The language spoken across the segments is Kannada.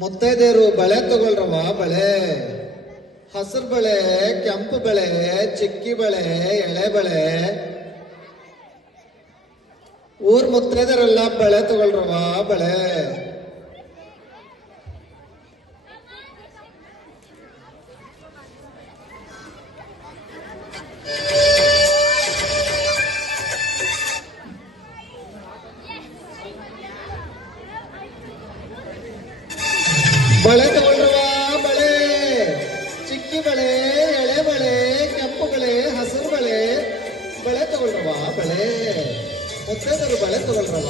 ಮುತ್ತೈದೆಯರು ಬಳೆ ತಗೊಳ್ರವ ಬಳೆ. ಹಸಿರು ಬಳೆ, ಕೆಂಪು ಬಳೆ, ಚಿಕ್ಕಿ ಬಳೆ, ಎಳೆ ಬಳೆ. ಊರ್ ಮುತ್ತೈದರೆಲ್ಲ ಬಳೆ ತಗೊಳ್ರವ ಬಳೆ. ಬಳೆ ತಗೊಳ್ರವ ಬಳೆ. ಚಿಕ್ಕಿ ಬಳೆ, ಎಳೆ ಬಳೆ, ಕೆಂಪು ಬಳೆ, ಹಸಿರು ಬಳೆ. ಬಳೆ ತಗೊಳ್ರವ ಬಳೆ. ಮುತ್ತೈದರು ಬಳೆ ತಗೊಳ್ರವ.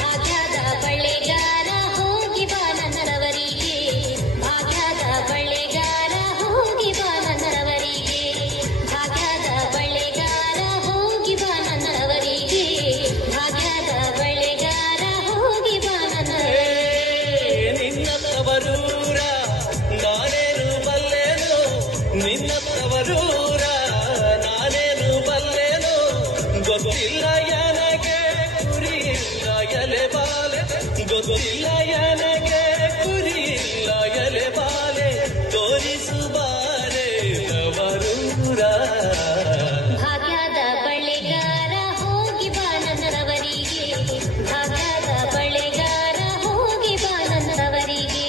ಭಾಗ್ಯದ ಬಳೆಗಾರ ಹೋಗಿ ಬಾ ನನ್ನವರಿಗೆ, ಭಾಗ್ಯದ ಬಳೆಗಾರ ಹೋಗಿ ಬಾ ನನ್ನವರಿಗೆ, ಭಾಗ್ಯದ ಬಳೆಗಾರ ಹೋಗಿ ಬಾ ನನ್ನವರಿಗೆ, ಭಾಗ್ಯದ ಬಳೆಗಾರ ಹೋಗಿ ಬಾ ನನ್ನವರಿಗೆ. ನಿನ್ನ ತವರೂರ ನಾನೇನು ಬಲ್ಲೆನೋ, ನಿನ್ನ ತವರೂರ ನಾನೇನು ಬಲ್ಲೆನೋ, ಗೊತ್ತಿಲ್ಲ ನನಗೆ ಕುರಿಯಿಲ್ಲ ಎಲೆ ಬಾಲೆ, ಗೊತ್ತಿಲ್ಲ ನನಗೆ ಕುರಿಯಿಲ್ಲ ಎಲೆ ಬಾಲೆ, ತೋರಿಸು ಬಾರೆ ತವರೂರ. ಭಾಗ್ಯದ ಬಳೆಗಾರ ಹೋಗಿ ಬಾ ನನ್ನವರಿಗೆ, ಭಾಗ್ಯದ ಬಳೆಗಾರ ಹೋಗಿ ಬಾ ನನ್ನವರಿಗೆ.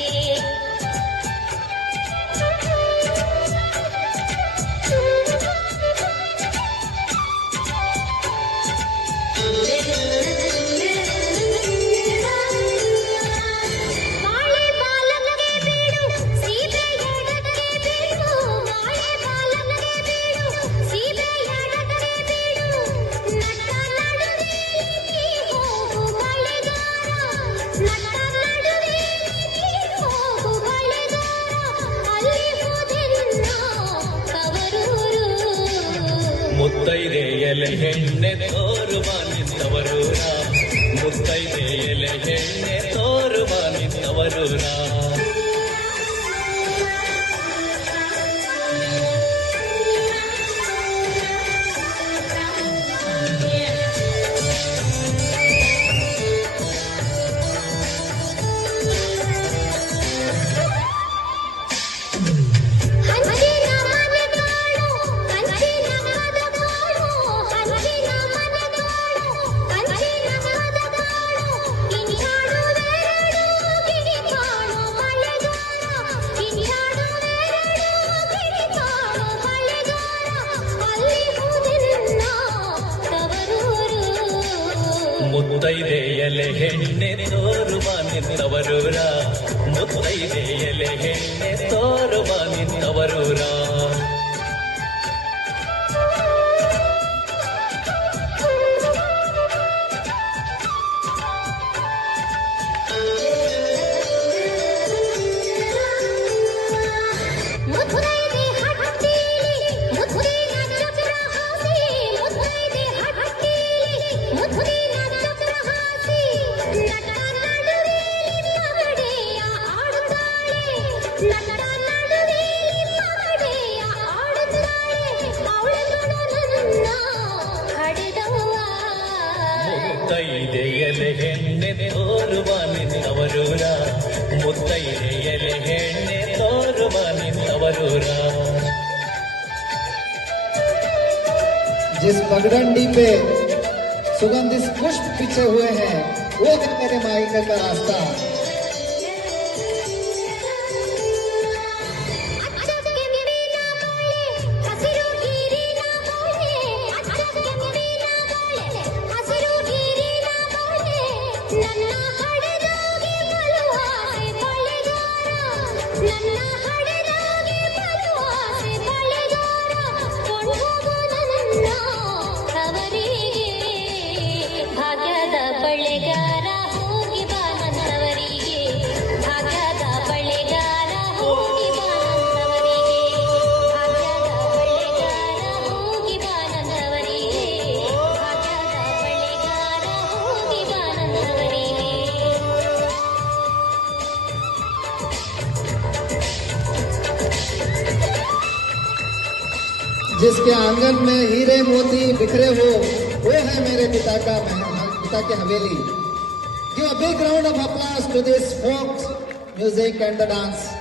ಮಾಳೆ ಬಾಲನಿಗೆ ಬೀಡು, ಸೀಬೆ ಎಡಕ್ಕೆ ಬೀಡು, ಮಾಳೆ ಬಾಲನಿಗೆ ಬೀಡು, ಸೀಬೆ ಎಡಕ್ಕೆ ಬೀಡು, ನಟ್ಟ ನಡುವೆ ನೀ ಹೋಗು ಬಳೆಗಾರ, ನಟ್ಟ ನಡುವೆ ನೀ ಹೋಗು ಬಳೆಗಾರ, ಅಲ್ಲಿ ಹೋದೆನ್ನ ತವರೂರು. ಮುತ್ತೈದೆ ಎಲೆ ಹೆಣ್ಣೆ ತೋರುವ ನಿನ್ನವರೂರ, ಮುತ್ತೈದೆ ಎಲೆ ಹೆಣ್ಣೆ ತೋರುವ ನಿನ್ನವರೂರ. ಹಂಚಿನ ಮನೆಗಾಳು, ಹಂಚಿನ ಮದಗಾಳು, ಹಂಚಿನ ಮನೆಗಾಳು, ಹಂಚಿನ ಮದಗಾಳು, ಕಿಂಚಾಡುವೆರಡು ಕಿರಿಕಾಳು ಮಳೆಗಾರ, ಕಿಂಚಾಡುವೆರಡು ಕಿರಿಕಾಳು ಮಳೆಗಾರ, ಅಲ್ಲಿ ಹೋದೆನ್ನ ತವರೂರು. ಮುತ್ತೈದೆ ಎಲೆ ಹೆಣ್ಣೆ ತೋರುವ ನಿನ್ನವರೂರ, ಮುತ್ತೈದೆ ಎಲೆ ಹೆಣ್ಣೆ ತೋರುವ ನಿನ್ನವರೂರ. ಮುತ್ತೈದೆ ಹಟ್ಟಿಲಿ ಮುತ್ತಿನ ಚಕ್ರ ಹಾಸಿ, ಮುತ್ತೈದೆ ಹಟ್ಟಿಲಿ ಮುತ್ತಿನ ಚಕ್ರ ಹಾಸಿ, ನಟ ನಡುವೆ ಮಗಡೆಯ ಆಡುತ್ತಾಳೆ, ನಟ ನಡುವೆ ಮಗಡೆಯ ಆಡುತ್ತಾಳೆ, ಅವಳು ನನ್ನ ಹಡೆದವ್ವ. ಮುತ್ತೈದೆ ಎಲೆ ಹೆಣ್ಣೆ ತೋರುವ ನಿನ್ನವರೂರ, ಮುತ್ತೈದೆ ಎಲೆ ಹೆಣ್ಣೆ ತೋರುವ ನಿನ್ನವರೂರ. जिस पगडंडी पे सुगंधित पुष्प बिछे हुए हैं वो है मेरे मायके का रास्ता. ಅಚ್ಚಕ್ಕೆ ಮಿಡಿನ ಬಾಳೆ, ಹಸಿರು ಗೀರಿನ ಬಾಳೆ, ಅಚ್ಚಕ್ಕೆ ಮಿಡಿನ ಬಾಳೆ, ಹಸಿರು ಗೀರಿನ ಬಾಳೆ, ನನ್ನ ಹಡೆದಾಗೆ ಬಲುವಾಸೆ ಬಳೆಗಾರ, ನನ್ನ ಹಡೆದಾಗೆ ಬಲುವಾಸೆ ಬಳೆಗಾರ, ಕೊಂಡೋಗು ನನ್ನ ತವರಿಗೆ. ಭಾಗ್ಯದ ಬಳೆಗಾರ ಹೋಗಿ ಬಾ ನನ್ನವರಿಗೆ, जिसके आंगन में हीरे मोती बिखरे हो, वो है मेरे पिता की हवेली. Give a big round of applause to this folk music and the dance.